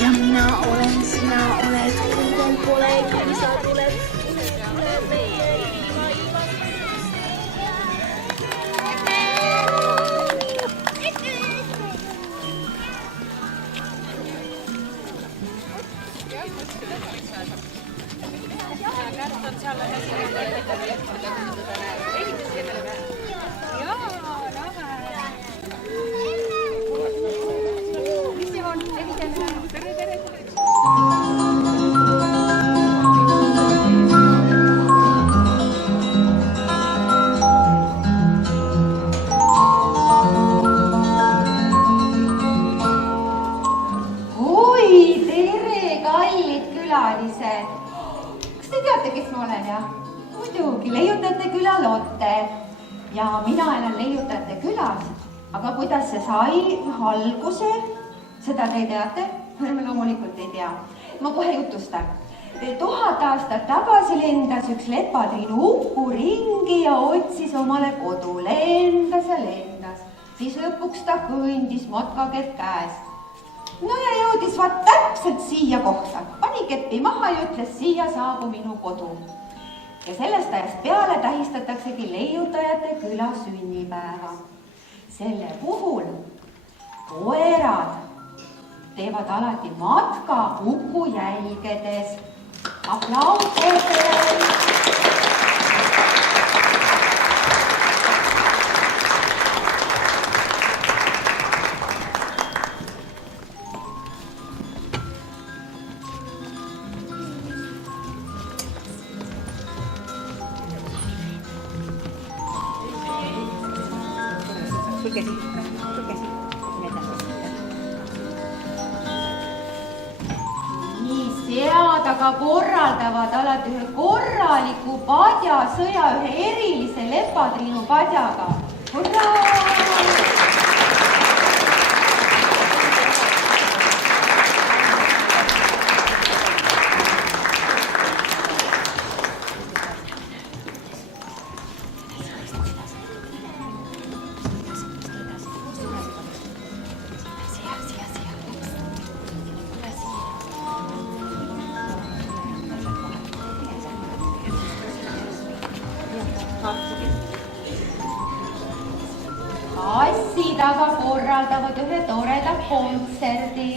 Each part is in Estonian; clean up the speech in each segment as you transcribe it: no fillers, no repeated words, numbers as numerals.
Ja minä olen, sinä olet, kun pole, isä tulee. Kas te teate, kes ma olen, jah? Muidugi, Leiutajate küla Lotte. Ja mina elan Leiutajate külas. Aga kuidas see sai alguse? Seda te teate? Ma loomulikult ei tea. Ma kohe jutustan. 1000 aastat tagasi lendas üks lepatriinu Uku ringi ja otsis omale kodu. Lendas ja lendas. Siis lõpuks ta kõndis matkakett käes. No ja jõudis vaat täpselt siia kohta. Pani keppi maha ja ütles, siia saabu minu kodu. Ja sellest ajast peale tähistataksegi Leiutajate küla sünnipäeva. Selle puhul koerad teevad alati matka Uku jälgedes. Aplaus koertele! Aga korraldavad alati ühe korraliku padjasõja, ühe erilise lepatriinu padjaga. Hurraa! Assid aga korraldavad ühe toreda kontserdi.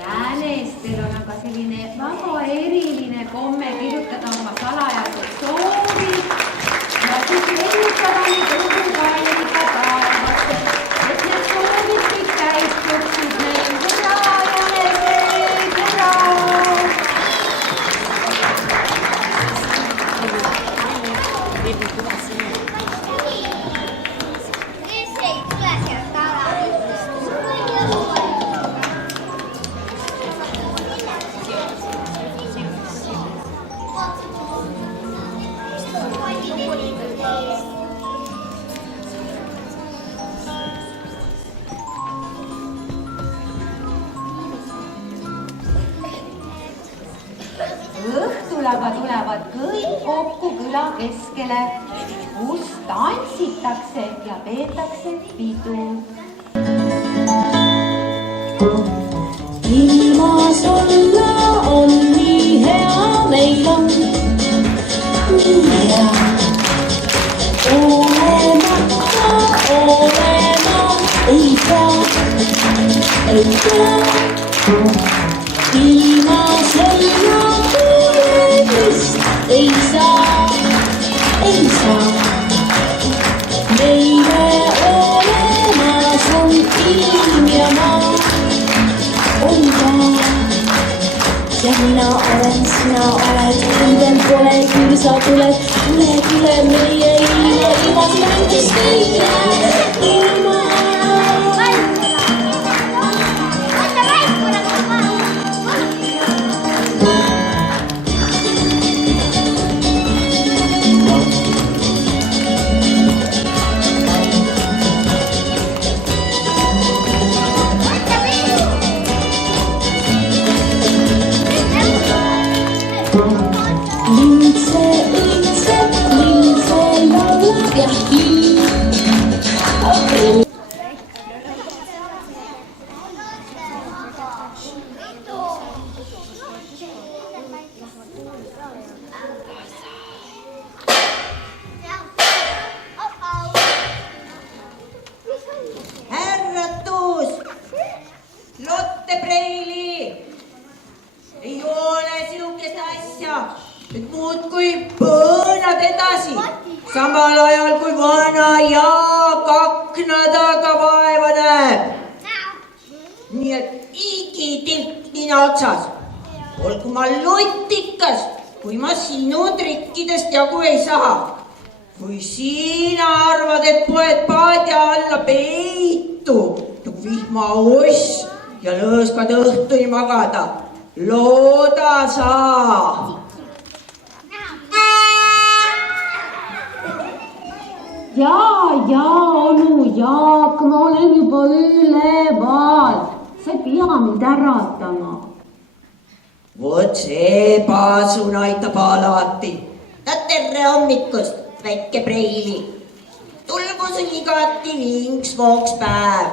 Jäänestel on aga selline väga eriline komme kirjutada oma salajased soovid ja siis leiutada neid õhukaelika taevasse, et need soovid kõik täituksid meil. Hurraa, Jäänesed, hurraa! Õhtul aga tulevad kõik kokku küla keskele, kus tantsitakse ja peetakse pidu. Ilmas olla on nii hea, meil on nii hea. Olema ei saa, ei saa. Ilmas olla ei saa, ei saa. Meile olemas on ilm ja maa, on maa. ja mina olen, sina oled, kõrgem pole, küll sa tuled, tule meie ilmas mängis kõige ilma. Härratus! Lotte Preili! Ei ole sihukest asja, et muudkui põõnad edasi, samal ajal kui vana Jaak akna taga vaeva näeb. Nii et igitilk nina otsas. Olgu ma lotikas, kui ma sinu trikkidest jagu ei saa. Kui sina arvad, et poed paadja alla peitu, nagu vihmaoss ja lõõskad õhtuni magada, looda saa. Ja, onu Jaak, ma olen juba üleval. Sa ei pea mind äratama. Vot see paasun aitab alati. Tere hommikust, väike Preili. Tulgu sul igati vinks-voks päev.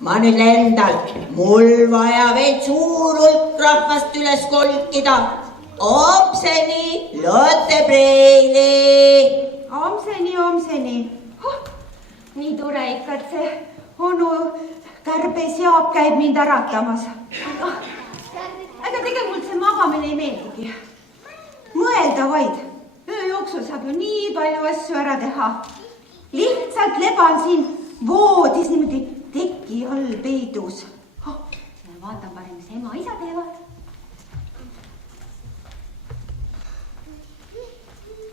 Ma nüüd lendal, mul vaja veel suur hulk rahvast üles kolkida. Homseni, Lotte Preili. Homseni. Nii tore ikka, et see onu kärbes Jaak käib mind äratamas. Ega tegelikult see magamine ei meeldigi. Mõelda vaid, öö jooksul saab ju nii palju asju ära teha. Lihtsalt leban siin voodis niimoodi teki all peidus. Vaatan parem, mis ema-isa teevad.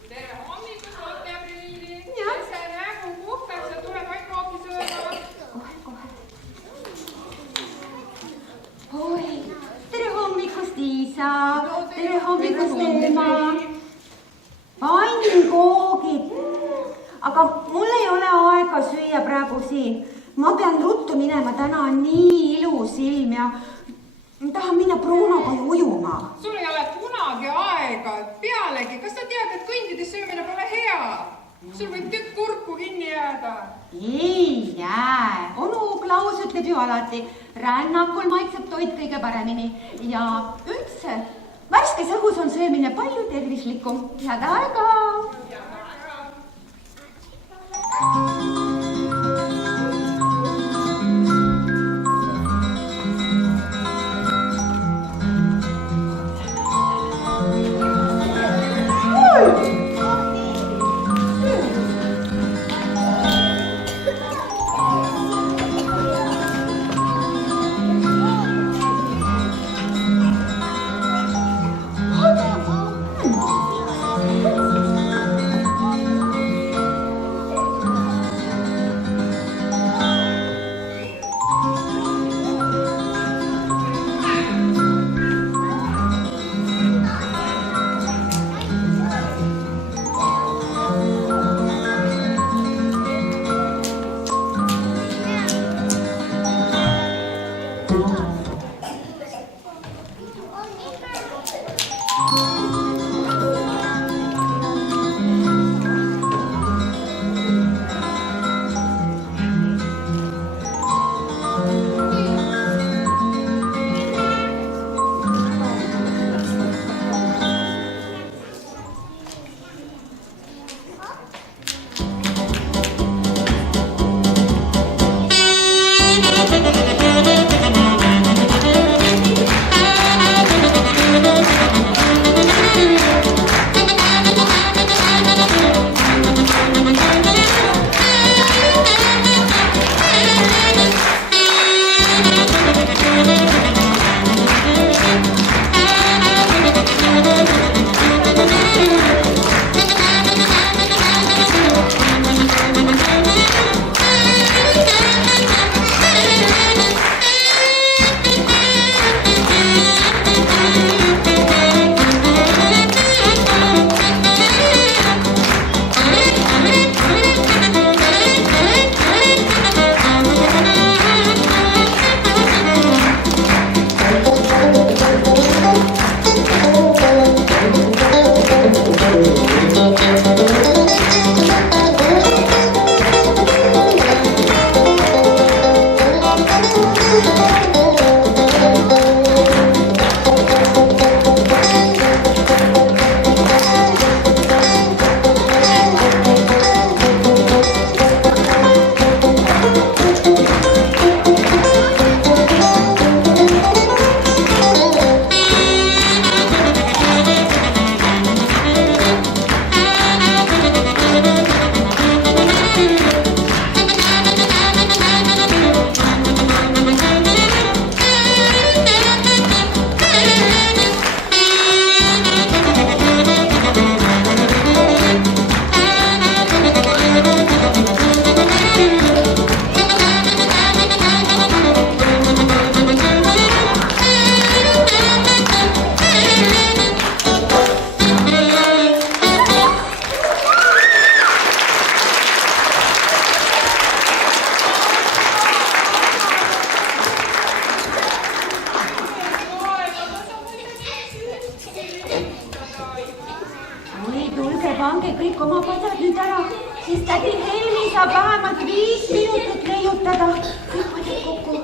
Tere hommikust, Lotte Preili! See nägu puhkaks ja tuleb ainult roogi sööma. Oi, tere hommikust, Iisa! Tere hommikust, ema! Panin koogid, aga mul ei ole aega süüa praegu siin. Ma pean ruttu minema, täna on nii ilus ilm ja tahan minna Brunoga ujuma. Sul ei ole kunagi aega. Pealegi, kas sa tead, et kõndides söömine pole hea? Sul võib tükk kurku kinni jääda. Ei jää. Onu Klaus ütleb ju alati, rännakul maitseb toit kõige paremini ja üldse värskes õhus on söömine palju tervislikum. Head aega! pange kõik oma padjad nüüd ära, siis tädi Helmi saab vähemalt 5 minutit leiutada. Kõik padjad kokku.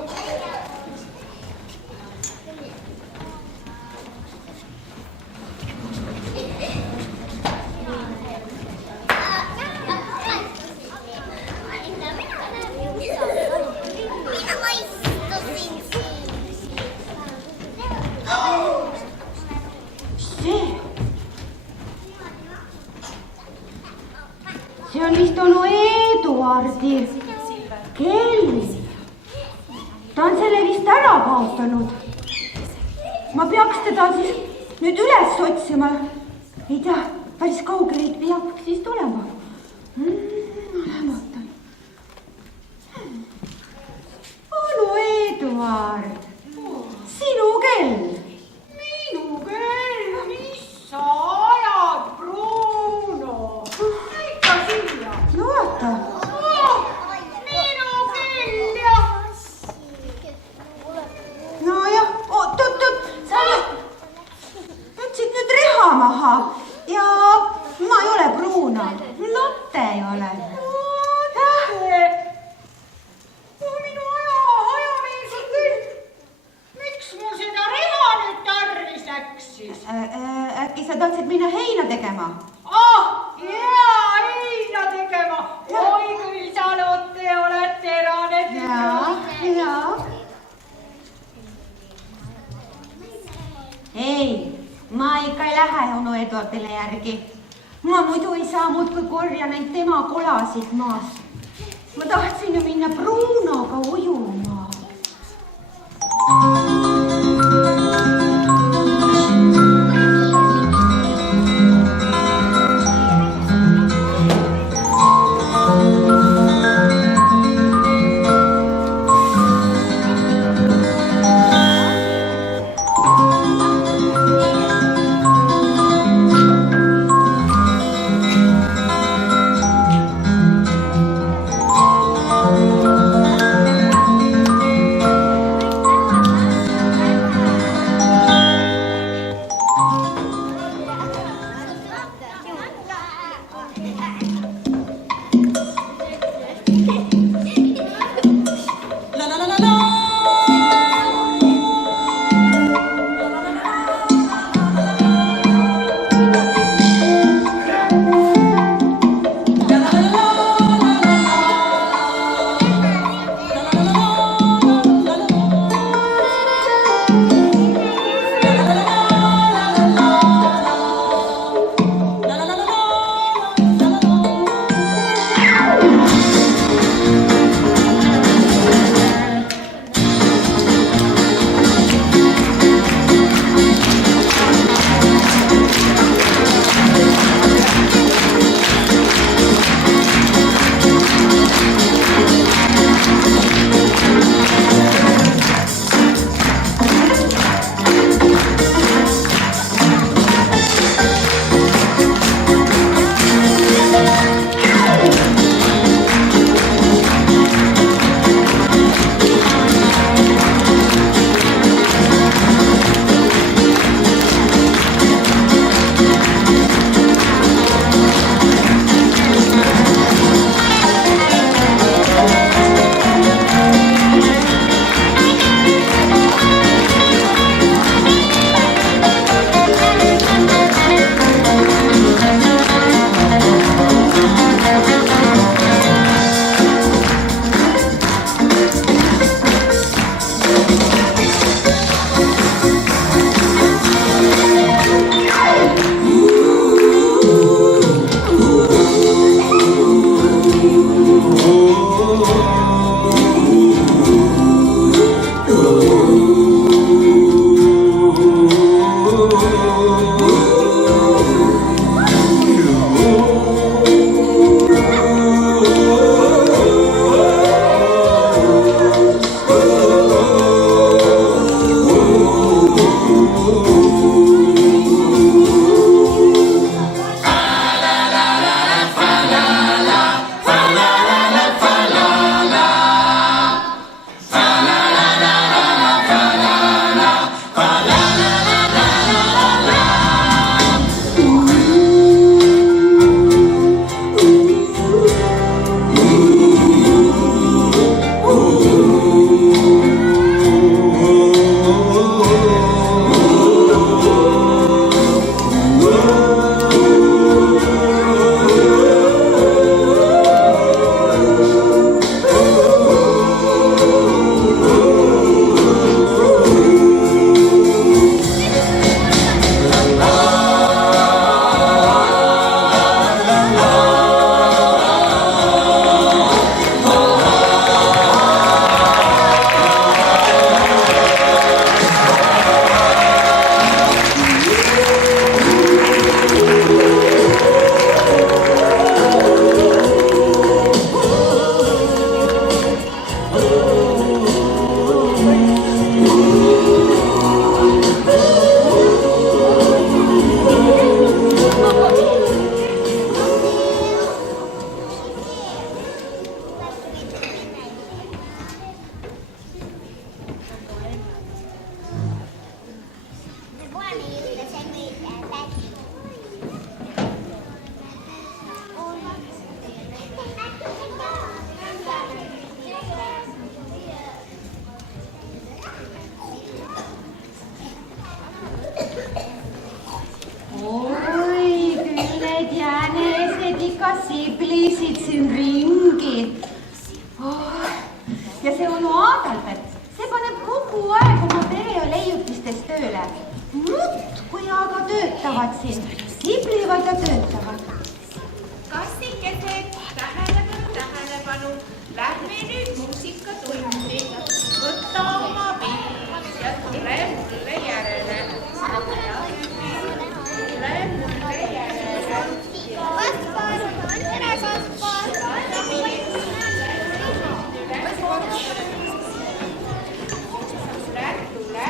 See on vist onu Eduardi kell. Ta on selle vist ära kaotanud. Ma peaks teda siis nüüd üles otsima. Ei tea, päris kaugele ei peaks siis tulema. Lähematan. Onu Eduard, sinu kell. Minu kell, mis sa ajad, Bruno? Ikka siia. No vaata. Minu kell, jah. No jah, oot, sa võtsid nüüd reha maha ja ma ei ole Bruno, Lotte ei ole. Minu ajameelsed küll. Miks mul seda reha nüüd tarvis läks siis? Äkki sa tahtsid minna heina tegema? Jaa, heina tegema. Oi küll sa, Lotte, oled terane tüdruk. Jaa. Ei, ma ikka ei lähe onu Eduardile järgi. Ma muidu ei saa muudkui korja neid tema kolasid maas. Ma tahtsin ju minna Brunoga ujuma. oi, küll need jänesed ikka siblisid siin ringi. Ja see onu Adalbert, see paneb kogu aeg oma pere leiutistes tööle. Muudkui aga töötavad siin, siblivad ja töötavad. Kassikesed, tähelepanu, lähme nüüd muusikatundi. Võta oma pilt ja tule mulle järele. Tule mulle järele. Tule.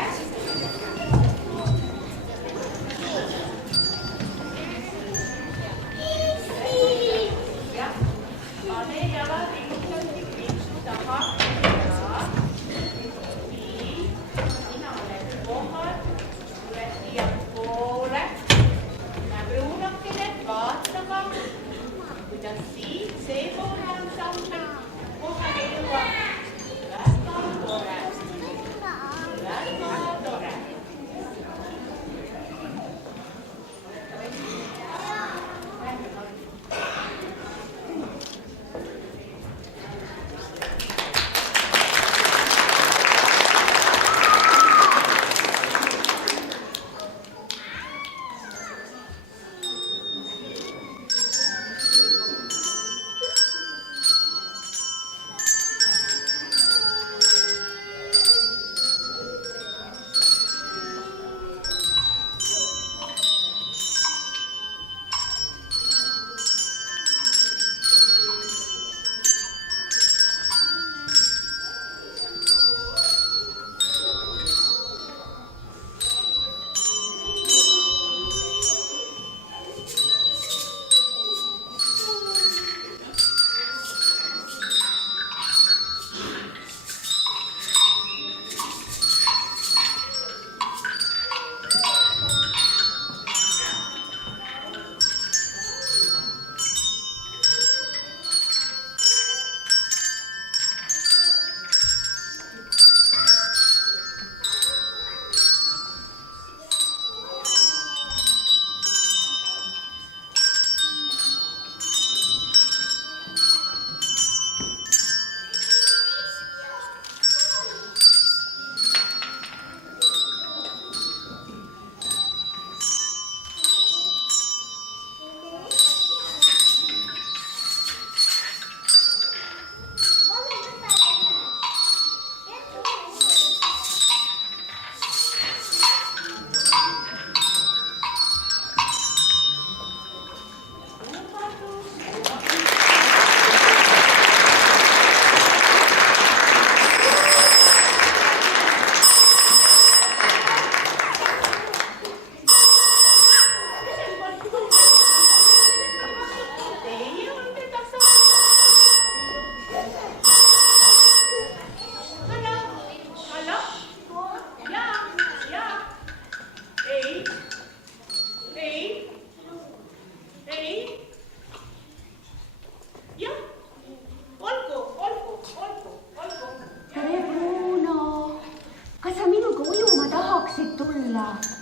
Pane jalad ilusasti kriipsu taha. Nii, sina oled kohal, tuled siia poole. Pruunakene vaatama, kuidas siit seepoole on samme kohale jõuab. Väga tore. Väga tore.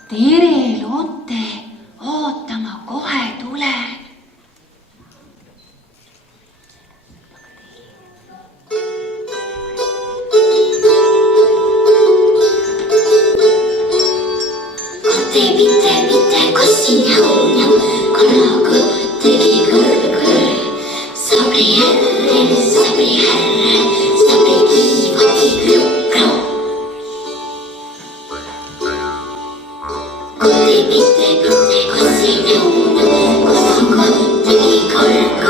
tere, Lotte, oota, ma kohe tulen. Mitte, kossin jau, kanaga tegi kõrg. Sabri härre, sabri kiivati krõu. Mitte, kossin jau, kanaga tegi kõrg.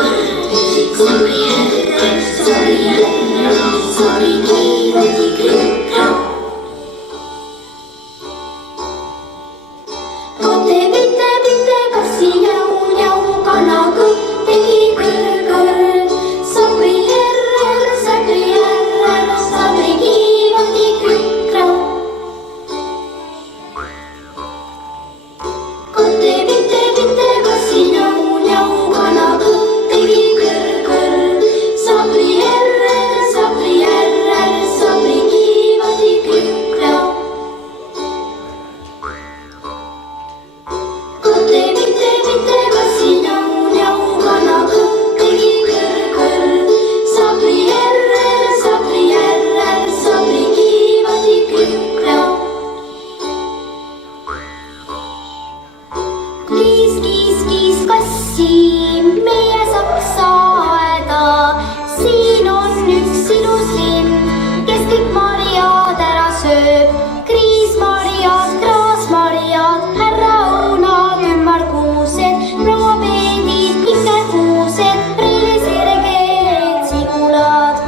Sabri härre, sabri kiivati krõu. Mitte, kassi jau, kanaga tegi kõrg. Sabri härre, sabri kiivati krõu. Mitte, kassi meie Saksaaeda. Siin on üks ilus linn, kes kõik marjad ära sööb. Kriismarjad, kraasmarjad, härra õunad, ümmarguused, roobeedid, vikerkuused, preilisergeed, sigulad.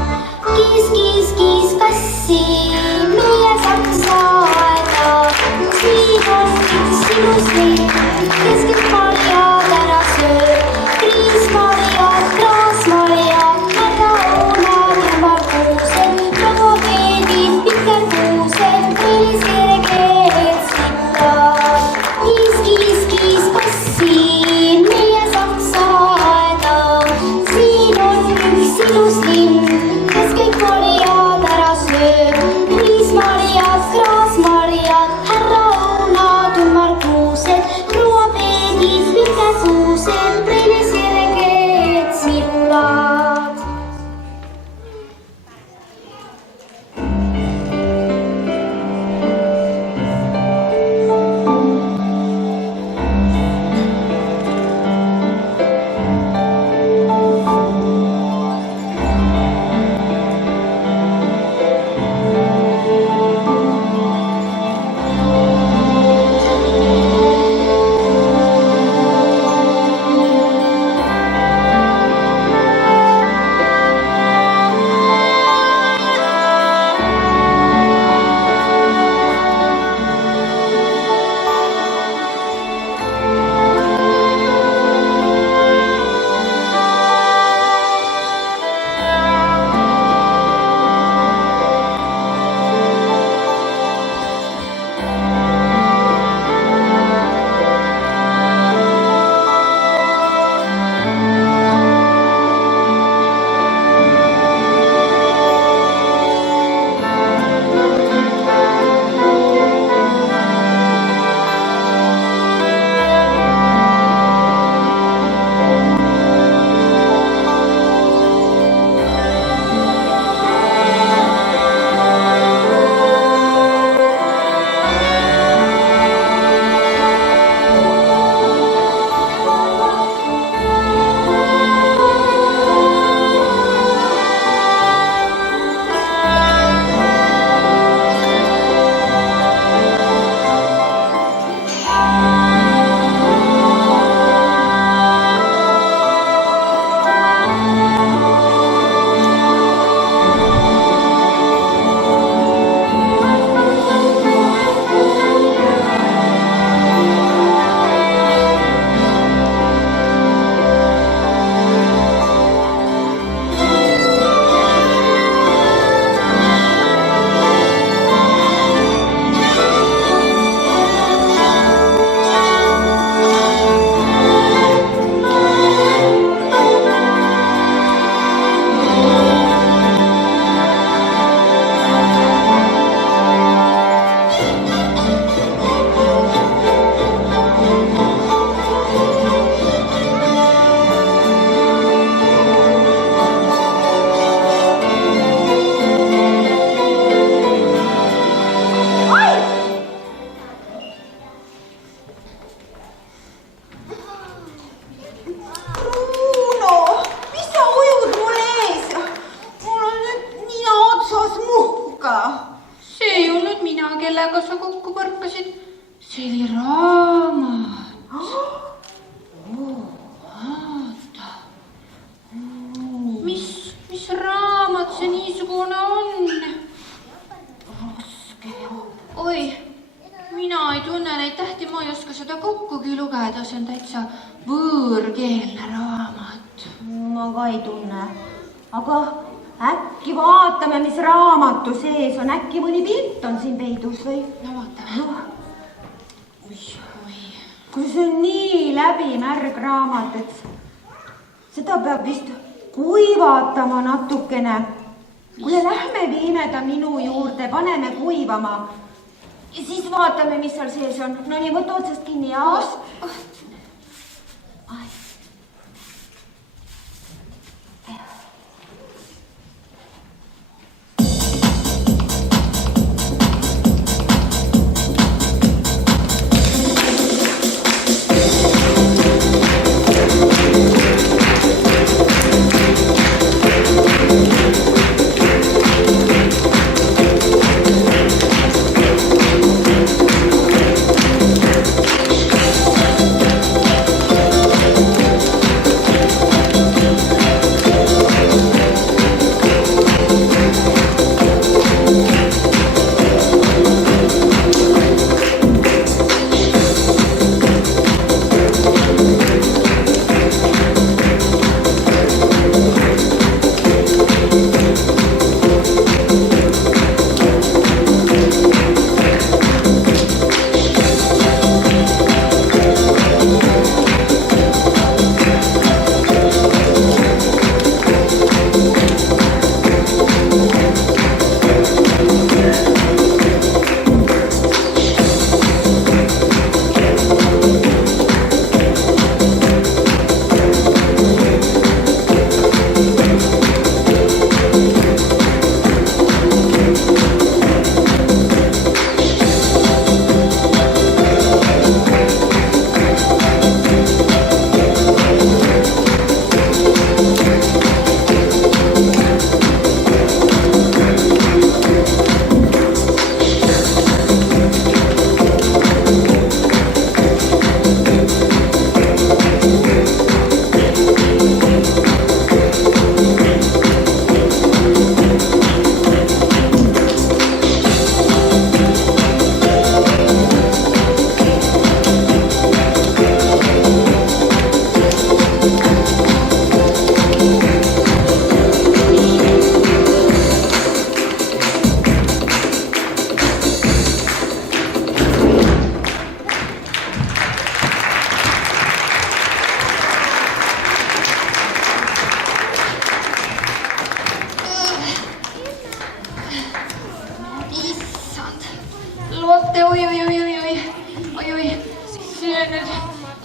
Kiis, kiis, kiis kassi meie Saksaaeda. Siin on üks ilus linn, kes kõik marjad ära sööb. Kriismarjad, kraasmarjad, härra õunad, ümmarguused, roobeedid, vikerkuused, preilisergeed, sigulad. Kiis, kiis, kiis kassi meie Saksaaeda. Siin on üks ilus linn, kes kõik marjad ära sööb. Kriismarjad, kraasmarjad, härra õunad, ümmarguused, roobeedid, vikerkuused, preilisergeed, sigulad. kellega sa kokku põrkasid? See oli raamat. Vaata. Mis raamat see niisugune on? Raske. Oi, mina ei tunne neid tähti, ma ei oska seda kokkugi lugeda, see on täitsa võõrkeelne raamat. Ma ka ei tunne, aga äkki vaatame, mis raamatu sees on, äkki mõni pilt on siin peidus või? No vaatame. Oi. Kui see on nii läbimärg raamat, et seda peab vist kuivatama natukene. Kuule, lähme viime ta minu juurde, paneme kuivama. Ja siis vaatame, mis seal sees on. No nii, võta otsast kinni ja...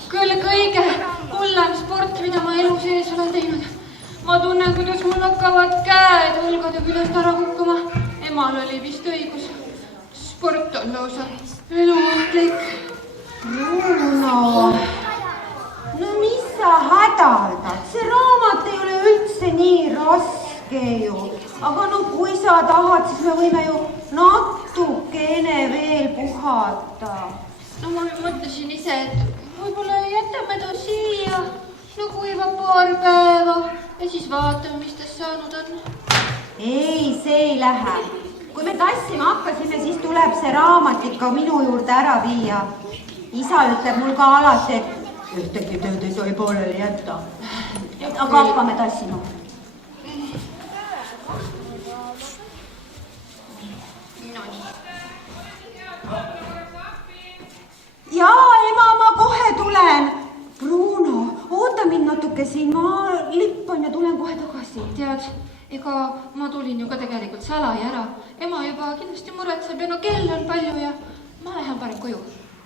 küll kõige hullem sport, mida ma elu sees olen teinud. Ma tunnen, kuidas mul hakkavad käed õlgade küljest ära kukkuma. Emal oli vist õigus. Sport on lausa eluohtlik. Bruno, no mis sa hädaldad? See raamat ei ole üldse nii raske ju. Aga no kui sa tahad, siis me võime ju natukene veel puhata. No ma mõtlesin ise, et võib-olla jätame ta siia. No kuivab paar päeva ja siis vaatame, mis tast saanud on. Ei, see ei lähe. Kui me tassima hakkasime, siis tuleb see raamat ikka minu juurde ära viia. Isa ütleb mul ka alati, et ühtegi tööd ei tohi pooleli jätta. Aga hakkame tassima. Jaa, ema, ma kohe tulen. Bruno, oota mind natuke siin, ma lippan ja tulen kohe tagasi. Tead, ega ma tulin ju ka tegelikult salai ära. Ema juba kindlasti muretseb ja no kell on palju ja ma lähen parem koju.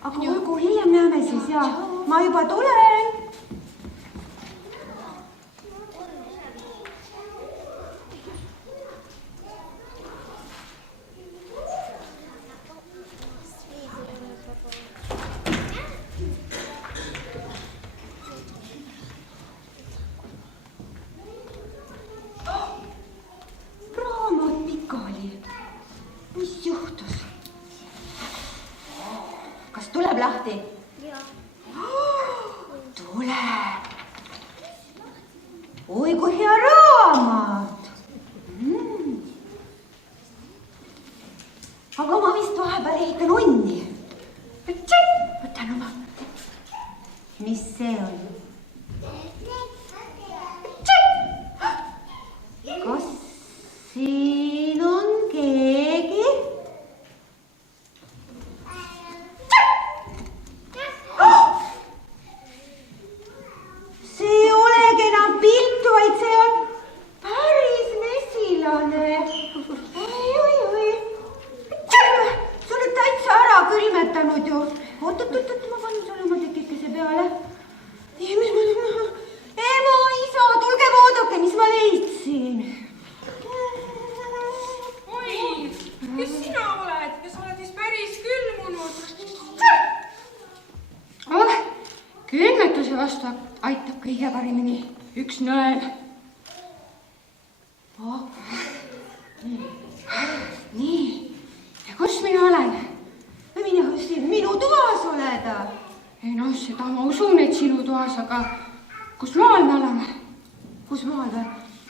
Aga olgu, hiljem näeme siis ja ma juba tulen. Raamat pikali. Mis juhtus? Kas tuleb lahti? Tuleb. Oi, kui hea raamat. Aga ma vist vahepeal ehitan onni. Võtan oma. Mis see on? Kas siin on keegi? See ei olegi enam pilt, vaid see on päris mesilane. Oi. Sa oled täitsa ära külmetanud ju. Oot, ma panen sulle oma tekikese peale. Ema, isa, tulge vaadake, mis ma leidsin. Oi, kes sina oled? Ja sa oled vist päris külmunud. Külmetuse vastu aitab kõige parimini üks nõel. Nii, ja kus mina olen? Mina siin minu toas oled. Ei noh, seda ma usun, et sinu toas, aga kus maal me oleme? Kus maal või?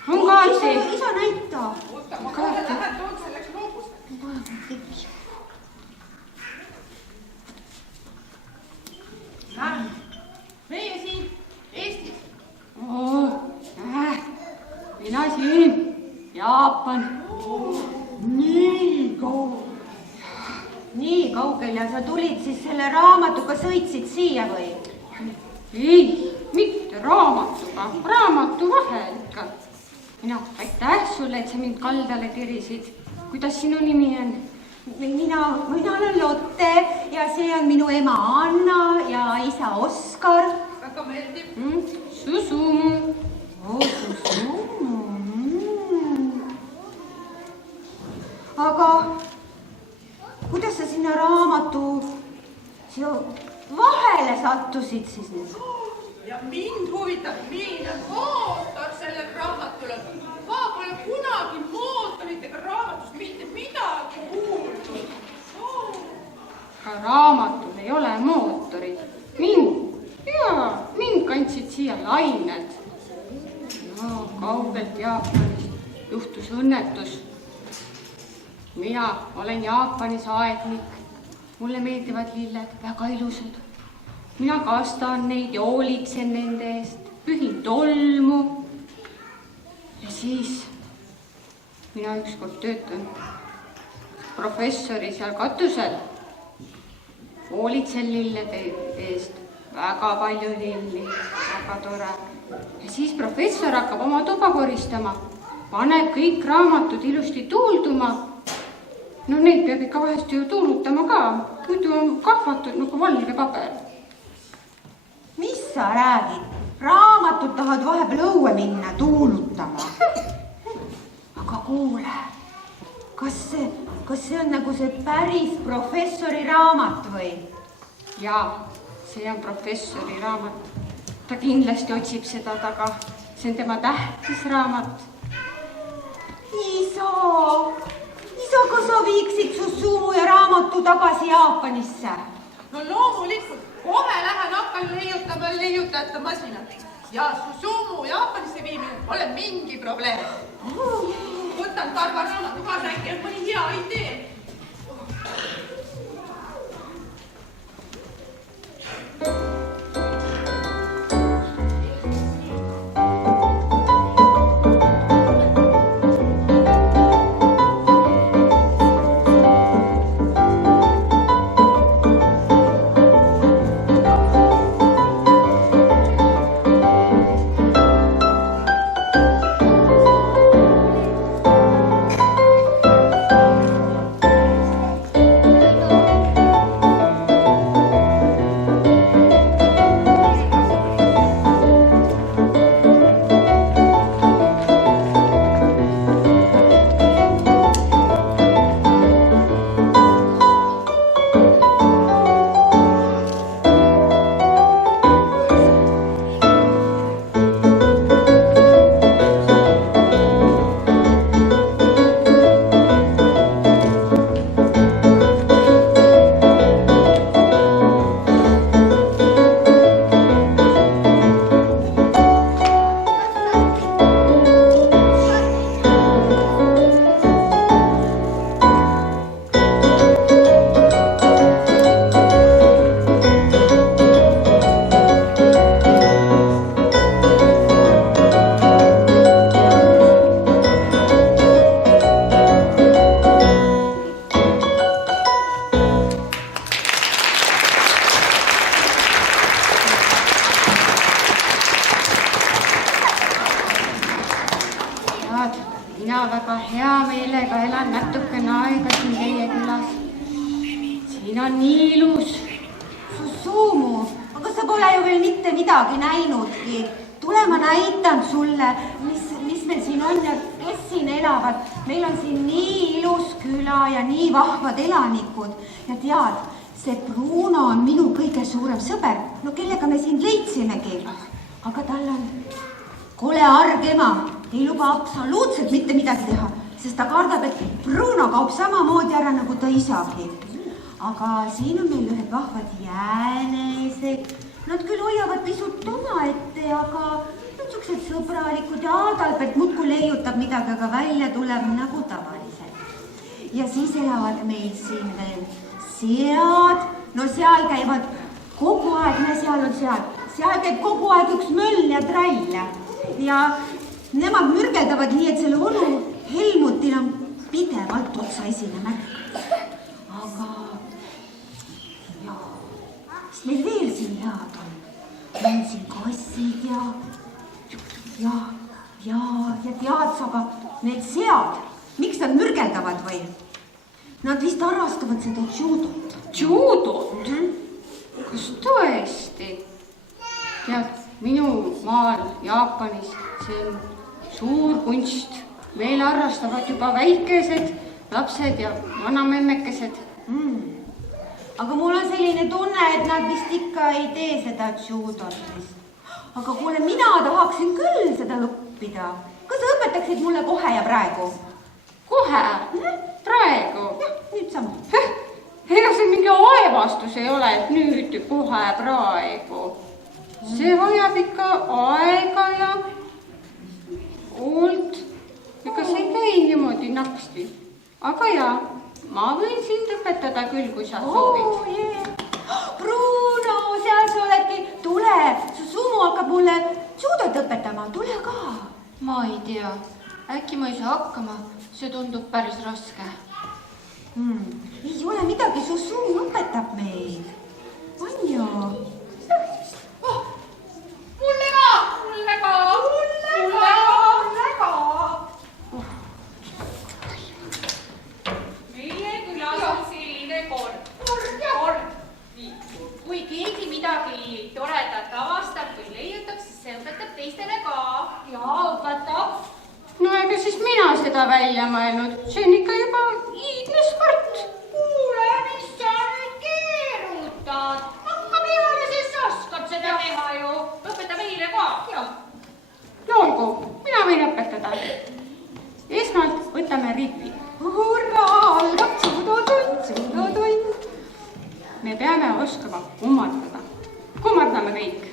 On kaarti. Isa näita. Oota, ma kohe lähen toon selleks loobust. Meie siin Eestis. Mina siin, Jaapan. Nii kaugel ja sa tulid siis selle raamatuga, sõitsid siia või? Ei, mitte raamatuga, raamatu vahel ikka. Aitäh sulle, et sa mind kaldale tirisid. Kuidas sinu nimi on? Mina olen Lotte ja see on minu ema Anna ja isa Oskar. Väga meeldib. Susumu. Susumu. Aga kuidas sa sinna raamatu vahele sattusid siis nüüd? Ja mind huvitab, milline mootor sellel raamatul on. Ma pole kunagi mootoritega raamatust mitte midagi kuulnud. Ka raamatul ei ole mootorid. Mind kandsid siia lained. No, kaugelt Jaapanist juhtus õnnetus. Mina olen Jaapanis aednik. Mulle meeldivad lilled, väga ilusad. Mina kastan neid ja hoolitsen nende eest, pühin tolmu. Ja siis mina ükskord töötan professori seal katusel. Hoolitsen lillede eest, väga palju lilli, väga tore. Ja siis professor hakkab oma tuba koristama, paneb kõik raamatud ilusti tuulduma. No neid peab ikka vahest ju tuulutama ka, muidu on kahvatud nagu valge paber. Mis sa räägid? Raamatud tahad vahepeal õue minna tuulutama. Aga kuule, kas see on nagu see päris professori raamat või? Jaa, see on professori raamat. Ta kindlasti otsib seda taga. See on tema tähtis raamat. Isa, kas sa viiksid su Sumu ja raamatu tagasi Jaapanisse? No loomulikult, kohe lähen hakkan leiutama leiutajate masinat. Ja Sumu Jaapanisse viimine pole mingi probleem. Võtan targa raamatu kaasa, äkki on mõni hea idee. Mina väga hea meelega elan natukene aega siin teie külas. Siin on nii ilus. Sumu, aga sa pole ju veel mitte midagi näinudki. Tule, ma näitan sulle, mis meil siin on ja kes siin elavad. Meil on siin nii ilus küla ja nii vahvad elanikud. Ja tead, see Bruno on minu kõige suurem sõber, no kellega me siin leidsimegi. Aga tal on kole arg ema, ei luba absoluutselt mitte midagi teha, sest ta kardab, et Bruno kaob samamoodi ära nagu ta isagi. Aga siin on meil ühed vahvad jäänesed. Nad küll hoiavad pisut omaette, aga nad siuksed sõbralikud ja Adalbert muudkui leiutab midagi, aga välja tuleb nagu tavaliselt. Ja siis elavad meil siin veel sead. No seal käivad kogu aeg, seal on sead. Seal käib kogu aeg üks möll ja trall. Ja nemad mürgeldavad nii, et selle onu Helmutil on pidevalt otsaesine märk. Aga mis meil veel siin head on? Meil on siin kassid ja tead sa, aga need sead, miks nad mürgeldavad või? Nad vist armastavad seda judot. Judot? Kas tõesti? Tead, minu maal Jaapanis see on suur kunst. Meil harrastavad juba väikesed lapsed ja vanamemmekesed. Aga mul on selline tunne, et nad vist ikka ei tee seda judot vist. Aga kuule, mina tahaksin küll seda õppida. Kas sa õpetaksid mulle kohe ja praegu? Kohe? Praegu? Jah, nüüd sama. Ega see mingi aevastus ei ole, et nüüd kohe praegu. See vajab ikka aega ja hoolt. Ega see ei käi niimoodi naksti. Aga jaa, ma võin sind õpetada küll, kui sa soovid. Bruno, seal sa oledki. Tule, su Sumu hakkab mulle judot õpetama. Tule ka. Ma ei tea. Äkki ma ei saa hakkama. See tundub päris raske. Ei ole midagi, su Sumu õpetab meid. On ju? Mulle ka. Meie külas on selline kord. Nii, kui keegi midagi toredat avastab seda välja mõelnud, see on ikka juba iidne sport. Kuule, mis sa nüüd keerutad? Hakka peale, sest sa oskad seda teha ju. Õpeta meile ka. No olgu, mina võin õpetada. Esmalt võtame ripi. Hurraa, algab sudotund. Me peame oskama kummardada. Kummardame kõik.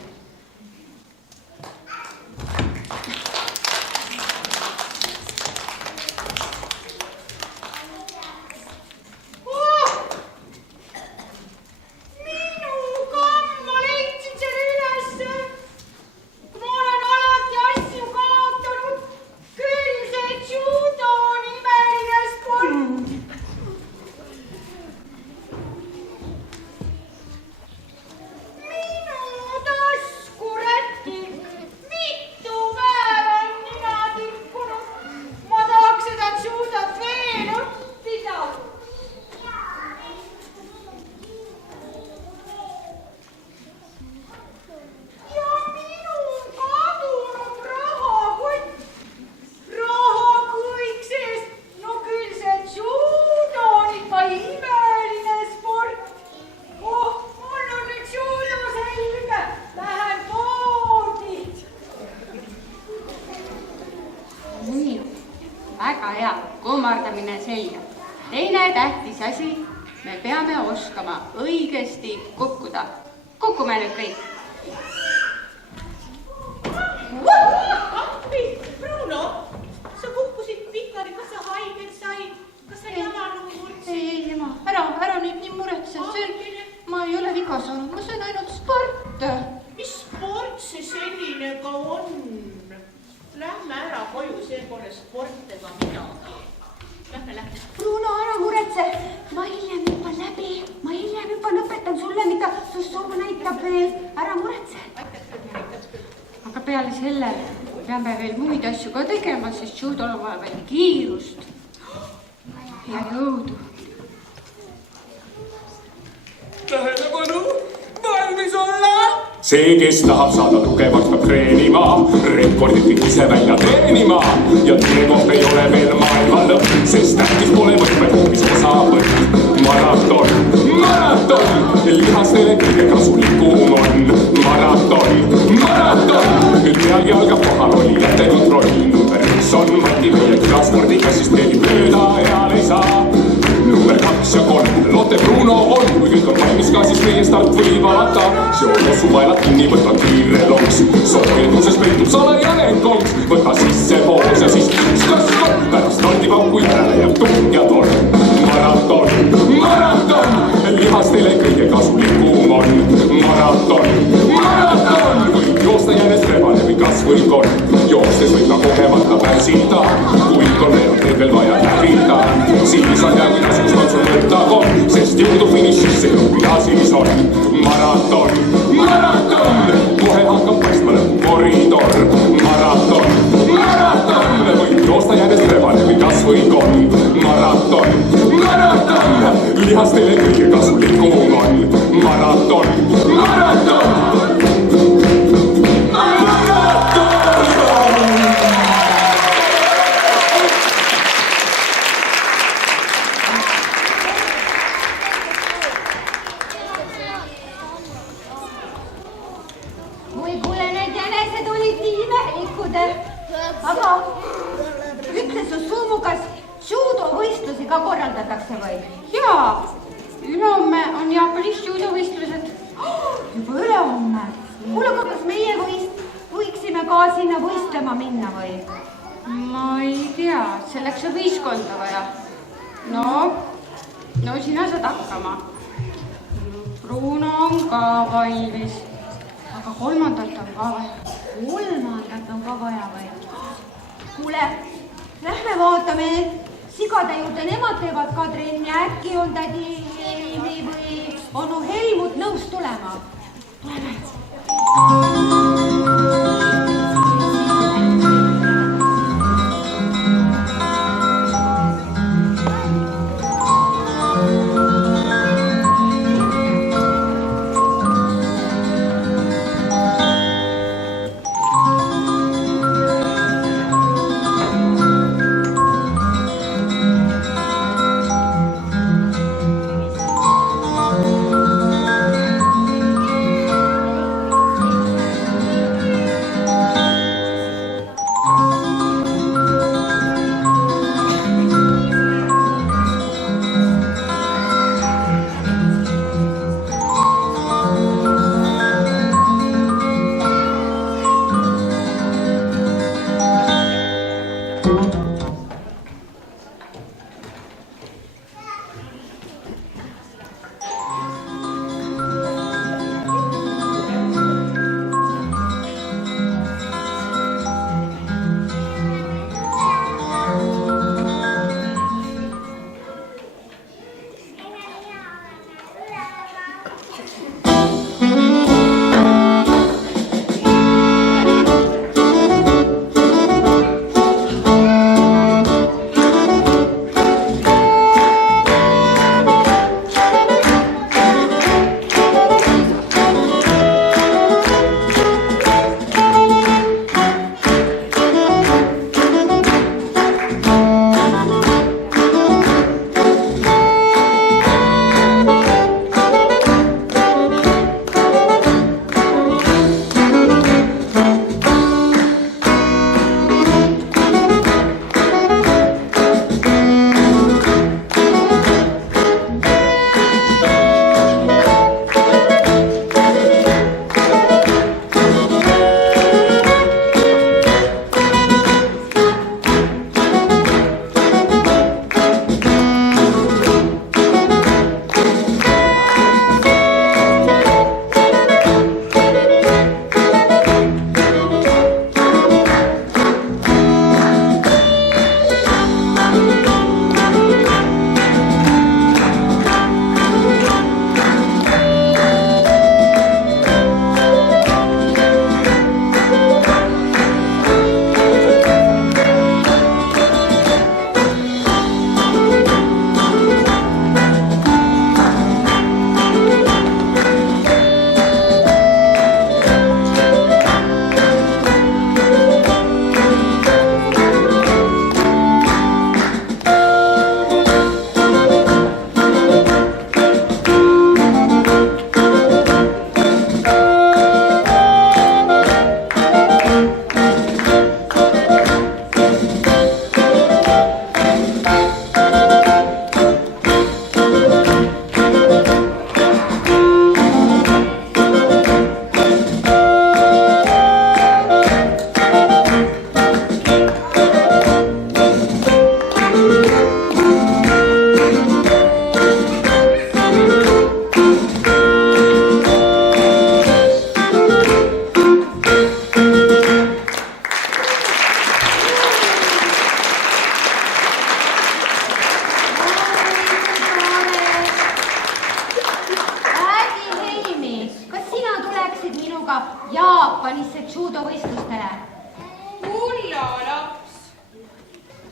Väga hea, kummardamine selja. Teine tähtis asi, me peame oskama õigesti kukkuda. Kukkume nüüd kõik. Appi, Bruno, sa kukkusid pikali, kas sa haiget said? Kas sa jama nummurtsid? Ei, ema, ära nüüd nii muretse. Ma ei ole viga saanud, ma sain ainult sport. Mis sport see selline ka on? Lähme ära koju, see pole sport ega midagi. Lähme. Bruno, ära muretse. Ma hiljem hüppan õpetan sulle, mida su suur näitab veel. Ära muretse. Aga peale selle peame veel muid asju ka tegema, sest judol on vaja veel kiirust ja jõudu. Tähelepanu, valmis olla! See, kes tahab saada tugevaks, peab treenima, rekordid kõik ise välja treenima ja teine koht ei ole veel maailma lõpp, sest tähtis pole võtmed, mis osavõtt. Maraton, lihastele kõige kasulikum on. Maraton, nüüd peagi algab kohalolijate kontroll. Number 1 on Mati meie külaspordiga, siis keegi mööda eal ei saa. Number 2 ja 3, Lotte Bruno on, kui kõik on valmis ka, siis meie start võib alata. Seoda suvaelad kinni, võta kiire lonks, soojenduses peitub salajane konks. Võta sisse poos ja siis üks kas kopp, pärast stardipauku järele jääb tung ja torm. Maraton, lihastele kõige kasulikum on. Maraton, võib joosta jäänes rebane või kas või kord. Joostes võib ka kogemata pärsida, kuid on veel vaja läbida. Siis on hea, kui taskus on sul võtta komm, sest jõudu finišisse ja siis on maraton, kohe hakkab paistma lõpukoridor. Maraton, võib joosta jäänes rebane või kas või komm. Maraton, lihastele kõige kasulikum on. Maraton. Oi, kuule, need jänesed olid nii imelikud. Aga ütle su Sumu, kas judovõistlusi ka korraldatakse või? Jaa, ülehomme on Jaapanis judovõistlused. Juba ülehomme. Kuule, aga kas meie võiksime ka sinna võistlema minna või? Ma ei tea, selleks on võistkonda vaja. No sina saad hakkama. Bruno on ka valmis. Aga kolmandat on ka vaja. Kolmandat on ka vaja või? Kuule, lähme vaatame sigade juurde, nemad teevad ka trenni. Äkki on tädi Heimi või onu Helmut nõus tulema? Tuleme. minuga Jaapanisse judovõistlustele? Ulla laps,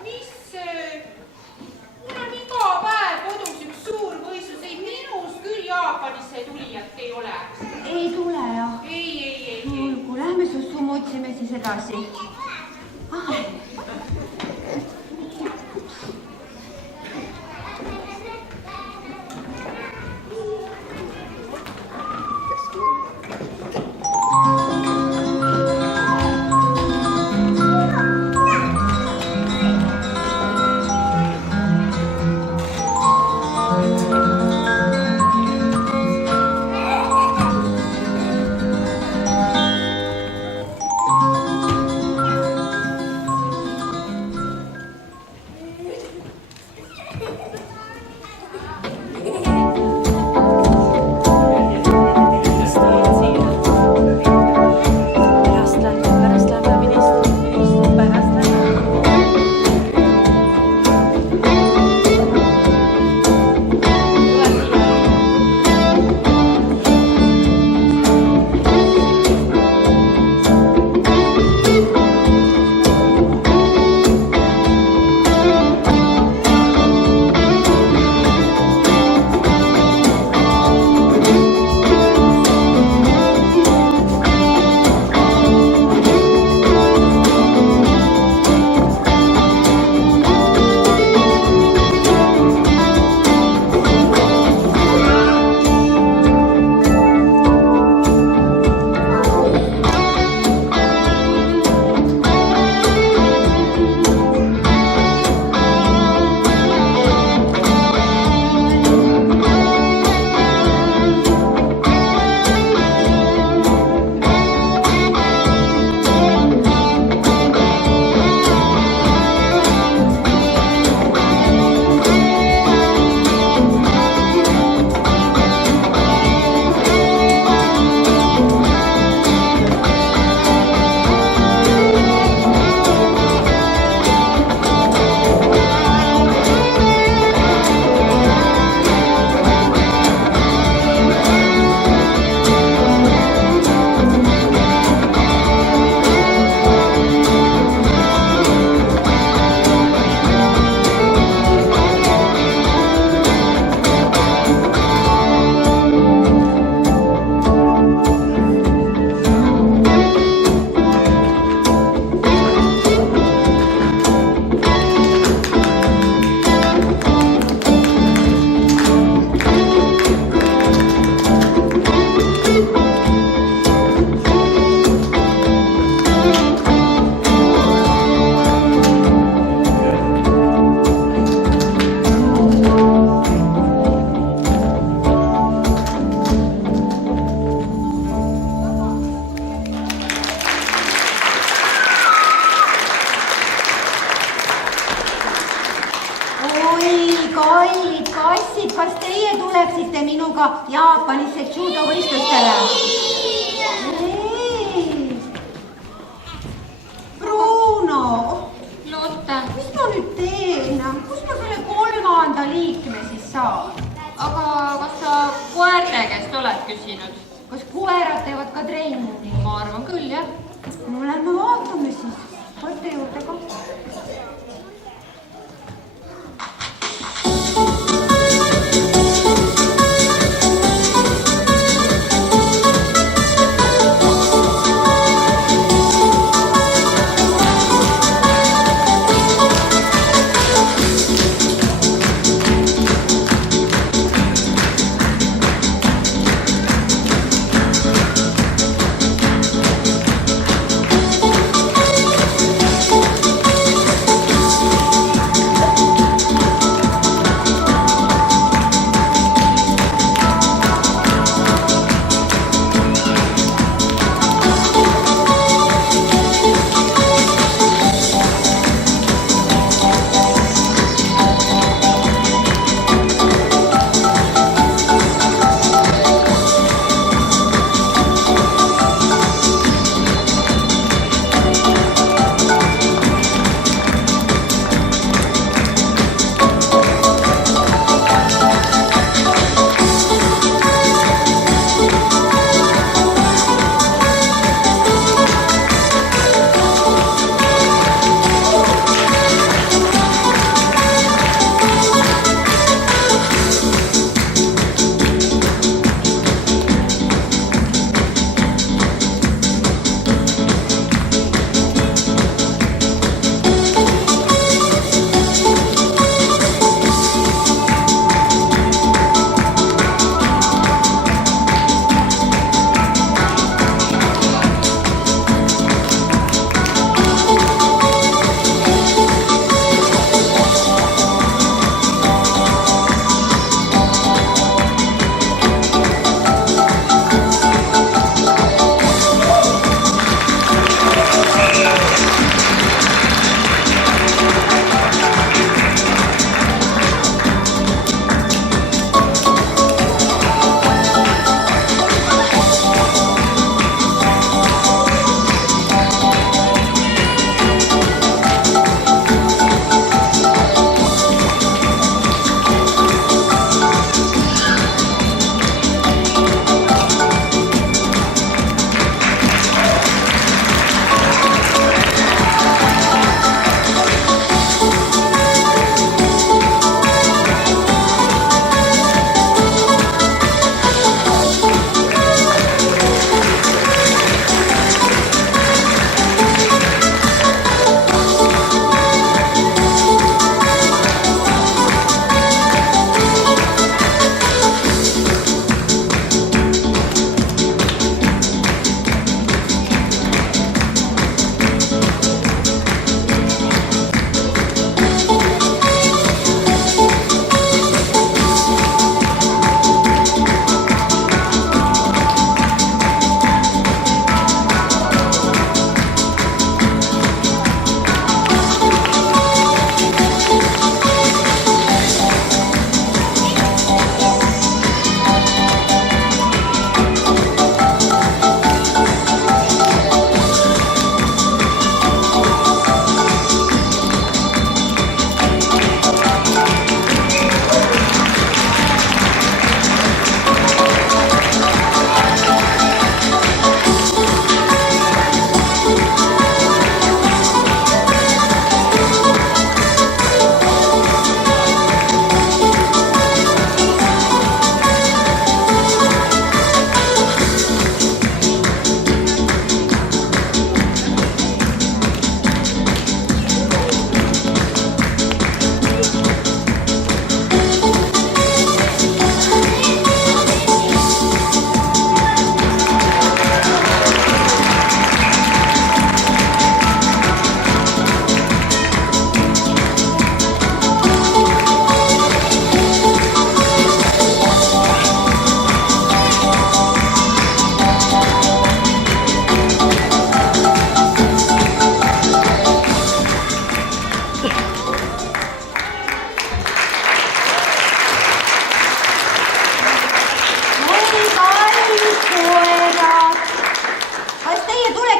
mis mul on iga päev kodus üks suur võistlus, ei minus küll Jaapanisse tulijat ei ole. Ei tule, jah? Ei. Olgu, lähme sussumutsime siis edasi. kallid kassid, kas teie tuleksite minuga Jaapanisse judovõistlustele? Bruno! Lotte. Mis ma nüüd teen? Kus ma selle 3. liikme siis saan? Aga kas sa koerte käest oled küsinud? Kas koerad teevad ka trenni? Ma arvan küll, jah. No lähme vaatame siis. Koerte juurde ka.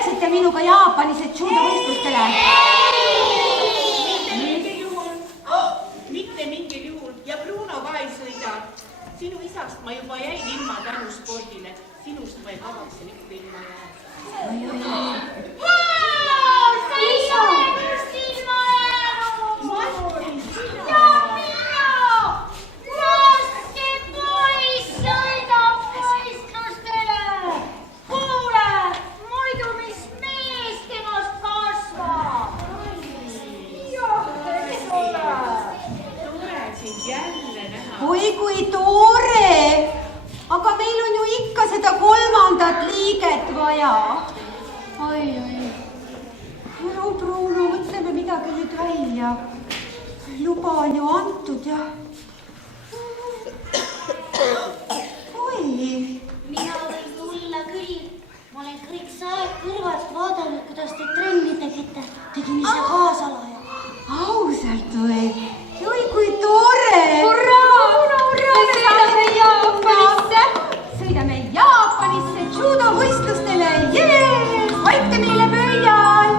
tulesite minuga Jaapanisse judovõistlustele? Mitte mingil juhul ja Bruno ka ei sõida. Sinu isast ma juba jäin ilma tänu spordile. Sinust ma ei kavatse mitte ilma jääda. Isa! Ilma jäänud! Ja mina! Laske poiss sõidab võistlustele! Kuule, muidu mis mees temast kasvab? Jah, eks ole. Tore sind jälle näha. oi kui tore! Aga meil on ju ikka seda 3. liiget vaja. Ai. No Bruno, mõtleme midagi nüüd välja. Luba on ju antud ja... Oi. Mina võin tulla küll. Ma olen kõik aeg kõrvalt vaadanud, kuidas te trenni tegite. Tegin ise kaasalaja. Ausalt või? Oi kui tore! Sõidame Jaapanisse judovõistlustele. Jee! Hoidke meile pöial!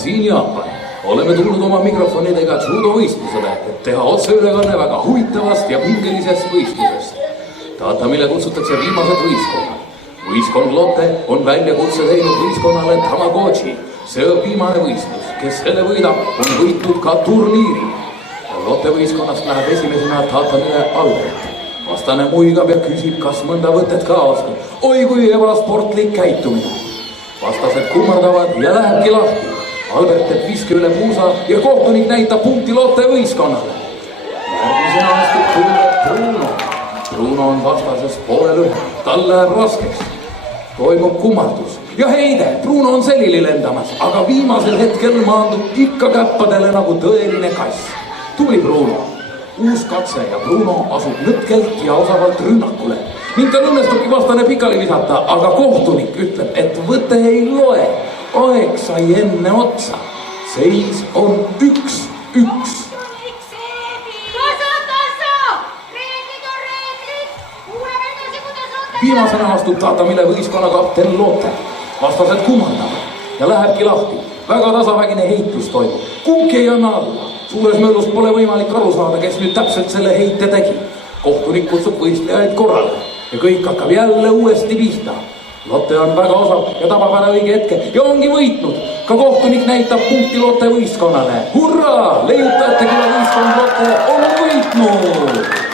Siin Jaapan. Oleme tulnud oma mikrofonidega judovõistlusele, et teha otseülekanne väga huvitavast ja pingelisest võistlusest. Tatamile kutsutakse viimased võistkonnad. Võistkond Lotte on väljakutse teinud võistkonnale Tamagotchi. See on viimane võistlus, kes selle võidab, on võitnud ka turniiri. Lotte võistkonnast läheb esimesena Tatamile Albert. Vastane muigab ja küsib, kas mõnda võtet ka oskab. Oi kui ebasportlik käitumine. Vastased kummardavad ja lähebki lahti. Albert teeb viske üle puusa ja kohtunik näitab punkti Lotte võistkonnale. Järgmisena astub tulle Bruno. Bruno on vastases poole lühe. Tal läheb raskeks. Toimub kummardus. Ja heide, Bruno on selili lendamas, aga viimasel hetkel maandub ikka käppadele nagu tõeline kass. Tuli Bruno. Uus katse ja Bruno asub nõtkelt ja osavalt rünnakule. Ning tal õnnestubki vastane pikali visata, aga kohtunik ütleb, et võte ei loe. Aeg sai enne otsa. Seis on 1-1. Viimasena astub Tatamile võistkonna kapten Lotte. Vastased kummardavad ja lähebki lahti. Väga tasavägine heitlus toimub. Kumbki ei anna alla. Suures möödus pole võimalik aru saada, kes nüüd täpselt selle heite tegi. Kohtunik kutsub võistlejaid korrale ja kõik hakkab jälle uuesti pihta. Lotte on väga osav ja tabab ära õige hetke ja ongi võitnud. Ka kohtunik näitab punkti Lotte võistkonnale. Hurraa! Leiutajate küla võistkond Lotte on võitnud!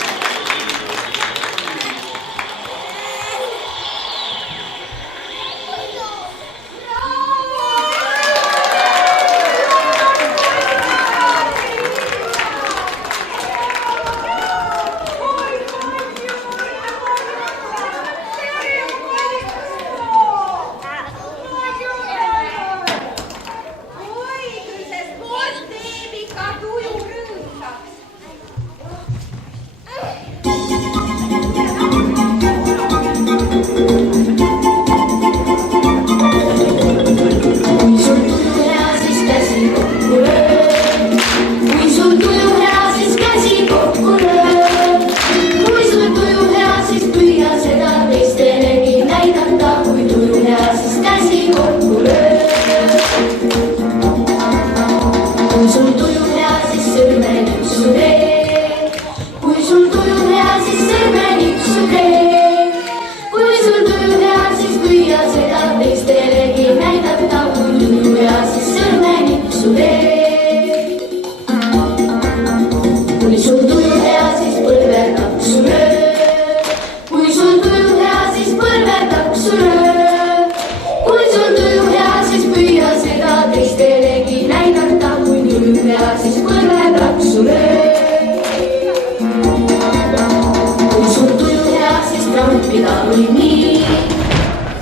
trampida võib nii.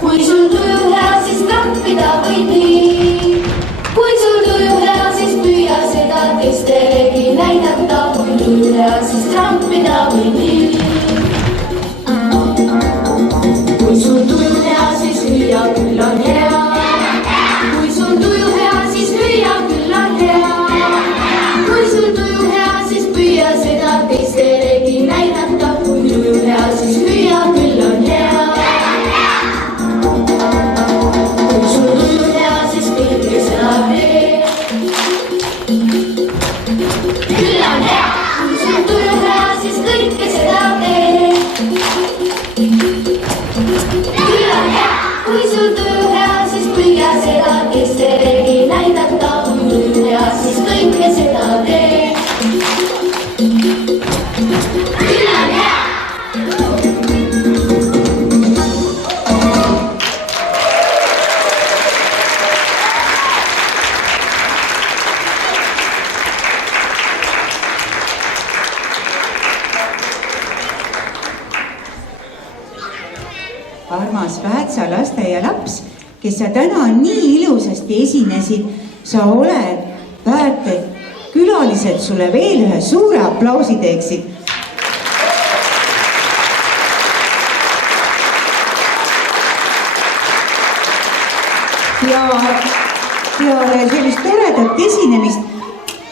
kui sul tuju hea, siis trampida võib nii. kui sul tuju hea, siis püüa seda teistelegi näidata. kui tuju hea, siis trampida võib nii. kui sul tuju hea, siis hüüa küll on hea. kui sul tuju hea, siis hüüa küll on hea. kui sul tuju hea, siis püüa seda teistelegi näidata. kui tuju hea, siis hüüa küll on hea. kui sul tuju hea, siis kõike seda tee. küll on hea. kui sul tuju hea, siis kõike seda tee. küll on hea. kui sul tuju hea, siis püüa seda teistelegi näidata. kui tuju hea, siis kõike seda tee. küll on hea. Armas Väätsa lasteaialaps, kes sa täna nii ilusasti esinesid, sa oled väärt, et külalised sulle veel ühe suure aplausi teeksid. Ja peale sellist toredat esinemist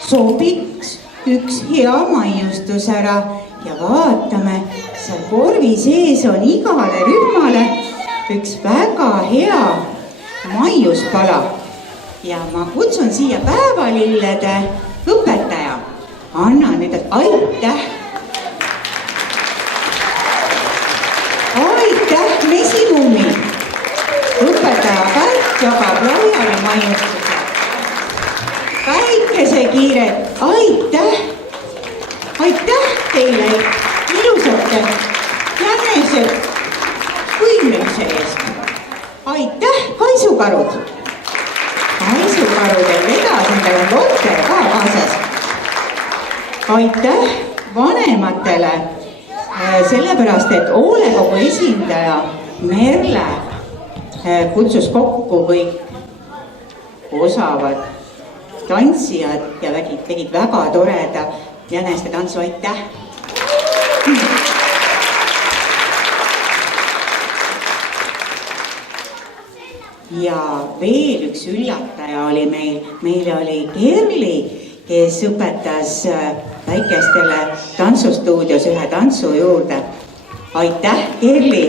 sobiks üks hea maiustus ära ja vaatame, seal korvi sees on igale rühmale üks väga hea maiuspala. Ja ma kutsun siia päevalillede õpetaja. Annan nüüd, aitäh. Aitäh, mesimummi. Õpetaja Pärt jagab laiali maiustuse. Päikesekiired, aitäh. Aitäh teile ilusate jänesed võimlemise eest. Aitäh, kaisukarud. Kaisukarudel vedas, nendel on Lotte ka kaasas. Aitäh vanematele, sellepärast, et hoolekogu esindaja Merle kutsus kokku kõik osavad tantsijad ja tegid väga toreda jäneste tantsu, aitäh! Ja veel üks üllataja oli meil oli Kerli, kes õpetas väikestele tantsustuudios ühe tantsu juurde. Aitäh, Kerli!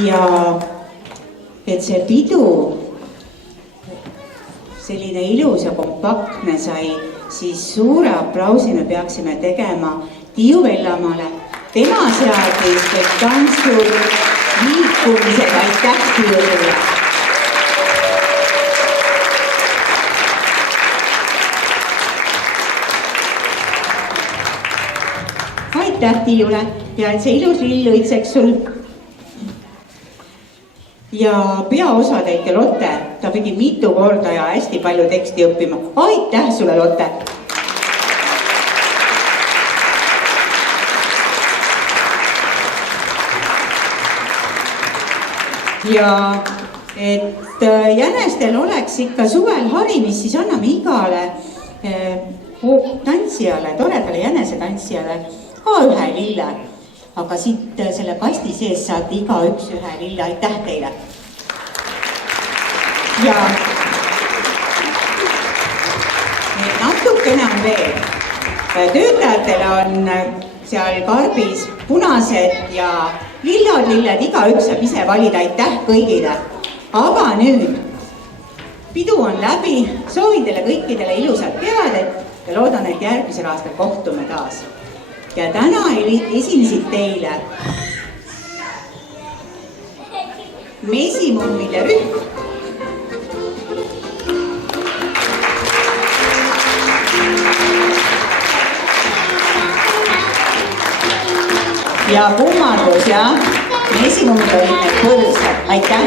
Ja et see pidu selline ilus ja kompaktne sai, siis suure aplausi me peaksime tegema Tiiu Vellamaale. Tema seadis kõik tantsul liikumisega. Aitäh, Tiiu sulle! Aitäh Tiiule ja et see ilus lill õitseks sul. Ja peaosatäitja Lotte, ta pidi mitu korda ja hästi palju teksti õppima. Aitäh sulle, Lotte! Ja et jänestel oleks ikka suvel harimis, siis anname igale tantsijale, toredale jänesetantsijale ka ühe lille. Aga siit selle kasti sees saate igaüks ühe lille. Aitäh teile! Ja natukene on veel. Töötajatele on seal karbis punased ja lilled, igaüks saab ise valida. Aitäh kõigile! Aga nüüd pidu on läbi, soovin teile kõikidele ilusat kevadet ja loodan, et järgmisel aastal kohtume taas. Ja täna esinesid teile mesimummide rühm. Ja kummardus, jah. Mesimummid olid need põõsad. Aitäh!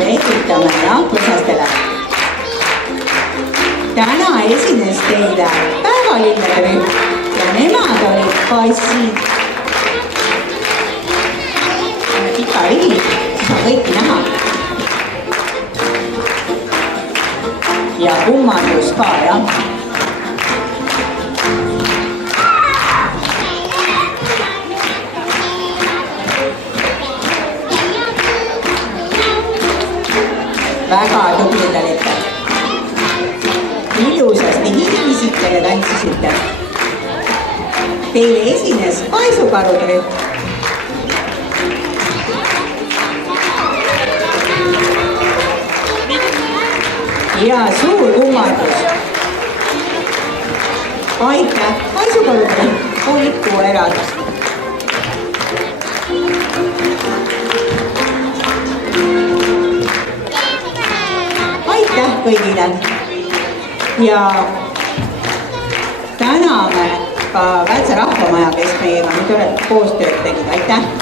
esitame rahvuslastele. täna esines teile päevalillede rühm ja nemad olid passid. pika rivi, siis on kõiki näha. ja kummardus ka, jah. väga tublid olite. ilusasti hiilisite ja tantsisite. Teile esines paisukarude rühm. ja suur kummardus. aitäh, paisukarude rühm, koolikuerad. aitäh kõigile ja täname ka Väätsa rahvamaja, kes meiega nüüd koostööd tegid, aitäh!